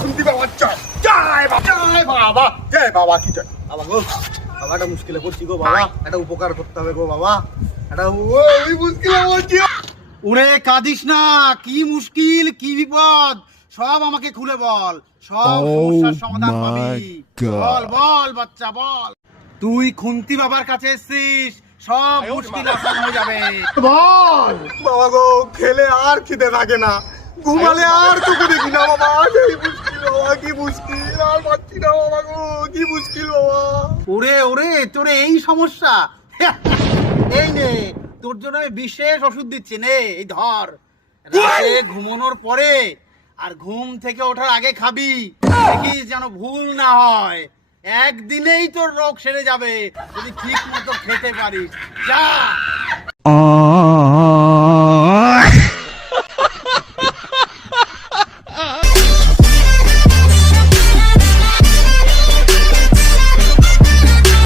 খুন্তি বাবা জয় বাবা জয় বাবা কি জয় বাবা গো, বাবা একটা মুশকিলে পড়ছি গো বাবা, একটা উপকার করতে হবে গো বাবা, একটা ওই মুশকিলে বলছি। ওরে কাঁদিস না, কি মুশকিল কি বিপদ সব আমাকে খুলে বল, সব সমস্যার সমাধান পাবি। বল বল বাচ্চা বল, তুই খুন্তি বাবার কাছে এসেছিস, সব মুশকিল আসান হয়ে যাবে। বল বাবা গো, খেলে আর খিদে থাকে না, ঘুমালে আর চোখে দেখি না বাবা, সেই মুশকিল বাবা, কি মুশকিল, আর পাচ্ছি না বাবা গো, কি মুশকিল বাবা। ওরে ওরে, তোরে এই সমস্যা, এই নে তোর জন্য আমি বিশেষ ওষুধ দিচ্ছি, নে এই ধর, রাতে ঘুমানোর পরে আর ঘুম থেকে ওঠার আগে খাবি, দেখিস যেন ভুল না হয়, একদিনেই তোর রোগ সেরে যাবে যদি ঠিক মতো খেতে পারিস। যা।